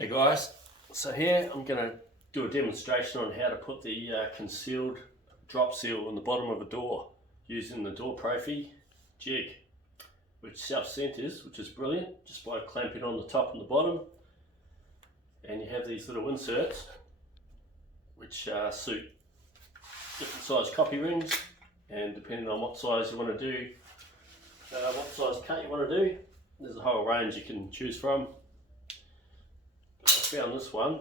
Hey guys, so here I'm going to do a demonstration on how to put the concealed drop seal on the bottom of a door using the Doorprofi jig, which self-centers, which is brilliant, just by clamping on the top and the bottom. And you have these little inserts which suit different size copy rings, and depending on what size you want to do, what size cut you want to do, there's a whole range you can choose from. I found this one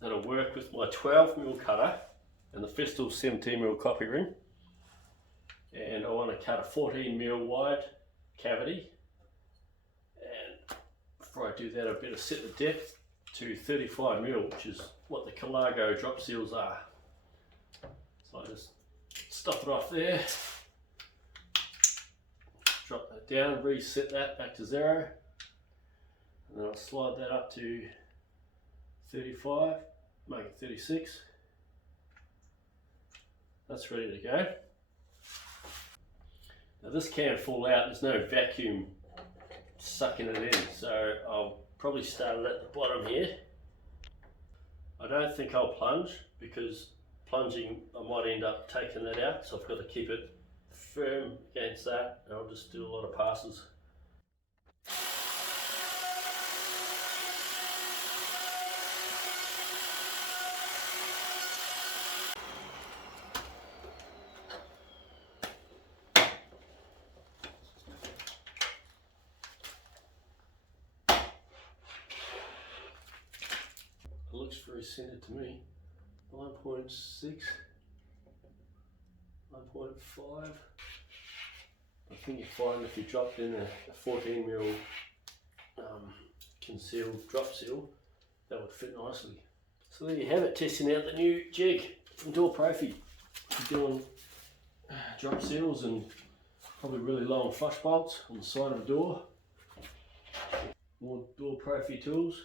that'll work with my 12mm cutter and the Festool 17mm copy ring, and I want to cut a 14mm wide cavity, and before I do that I better set the depth to 35mm, which is what the Calago drop seals are. So I just stuff it off there, drop that down, reset that back to 0, and then I'll slide that up to 35, make it 36. That's ready to go. Now this can fall out, there's no vacuum sucking it in, so I'll probably start it at the bottom here. I don't think I'll plunge, because plunging I might end up taking that out, so I've got to keep it firm against that, and I'll just do a lot of passes. It looks very centered to me. 9.6, 9.5. I think you find if you dropped in a 14mm concealed drop seal, that would fit nicely. So there you have it, testing out the new jig from Doorprofi. If you're doing drop seals and probably really long flush bolts on the side of a door. More Doorprofi tools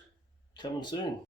coming soon.